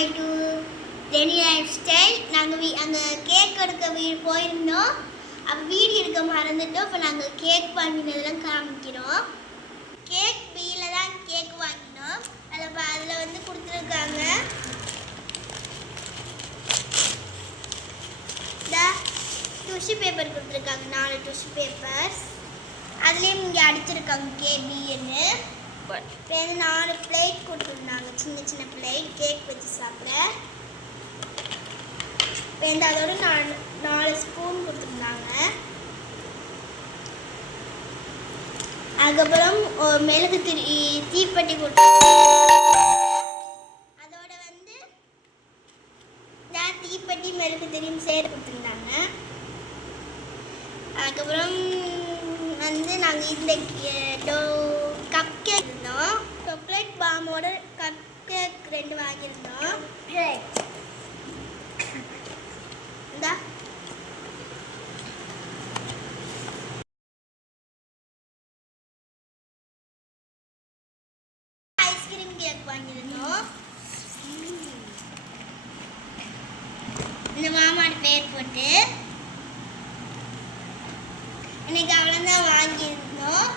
My to Rennie life style. நாங்கள் அங்கே cake எடுக்க போயிருந்தோம். அப்போ வீடியோ எடுக்க மறந்துட்டோம். இப்போ நாங்கள் கேக் வாங்கினதெல்லாம் காமிக்கிறோம். கேக் வீல தான் கேக் வாங்கினோம். அதில் வந்து கொடுத்துருக்காங்க டிஷ்யூ பேப்பர் கொடுத்துருக்காங்க. 4 டிஷ்யூ பேப்பர்ஸ். அதுலேயும் இங்கே அடிச்சிருக்காங்க கேபின்னு. இப்போ வந்து 4 பிளேட் கொடுத்துருந்தாங்க, சின்ன சின்ன பிளேட் கேக் வச்சு சாப்பிட. இப்போ வந்து அதோட 4 ஸ்பூன் கொடுத்துருந்தாங்க. அதுக்கப்புறம் மிளகு தீப்பெட்டி கொடுத்துருந்தாங்க. அதோட வந்து தீப்பெட்டி மிளகு திரியும் சேர்த்து கொடுத்துருந்தாங்க. அதுக்கப்புறம் வந்து நாங்கள் இந்த கப் கேக் இருந்தோம். சாக்லேட் பாமோட கப் கேக் 2 வாங்கியிருந்தோம். இந்த ஐஸ்கிரீம் கேக் வாங்கியிருந்தோம். இந்த மாமாவோட பேர் போட்டு இன்னைக்கு அவ்வளோதான் வாங்கியிருந்தோம்.